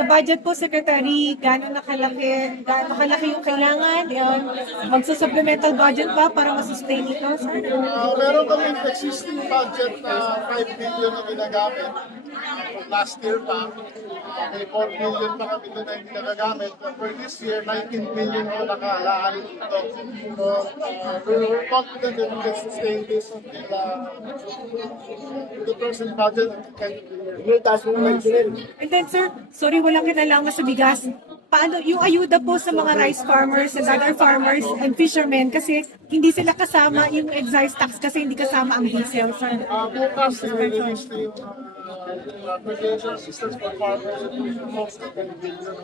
Sa budget po, Secretary, gaano kalaki yung kailangan? Magsa-supplemental budget ba para masustain ito, sir? Meron kami existing budget na 5 billion na ginagamit. Last year pa, may 4 billion pa kami doon na hindi nagagamit. But for this year, 19 billion po nakalaan ito. So, we're confident that we can sustain this until the present budget can And then, sir, sorry, walang kinalaman sa bigas. Paano yung ayuda po sa mga rice farmers and other farmers and fishermen kasi hindi sila kasama yung excise tax kasi hindi kasama ang diesel, sir? bukas i-release na yung presidential assistance for farmers and most of them billion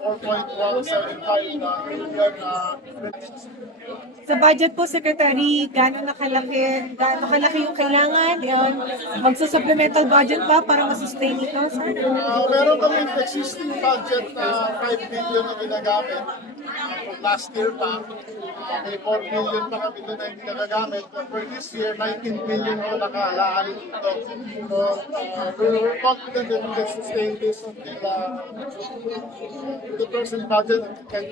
4.175 na million Sa budget po, Secretary, gaano kalaki yung kailangan? Magsa-supplemental budget ba para masustain ito, sir? meron kami existing budget na 5 billion na ginagamit. Last year pa, may 4 billion pa kami doon na hindi nagagamit. But for this year, 19 billion po nakalaan ito. So, we're confident that we can sustain this until the present budget can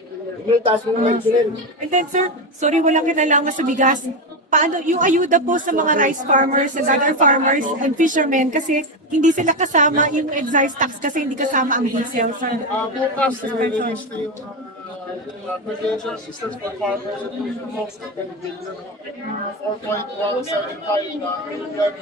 And then, sir, sorry, walang kinalaman sa bigas. Paano yung ayuda po sa mga rice farmers and other farmers and fishermen kasi hindi sila kasama yung excise tax kasi hindi kasama ang diesel, sir? bukas i-release na yung presidential assistance for farmers and most of them billion 4.175 na million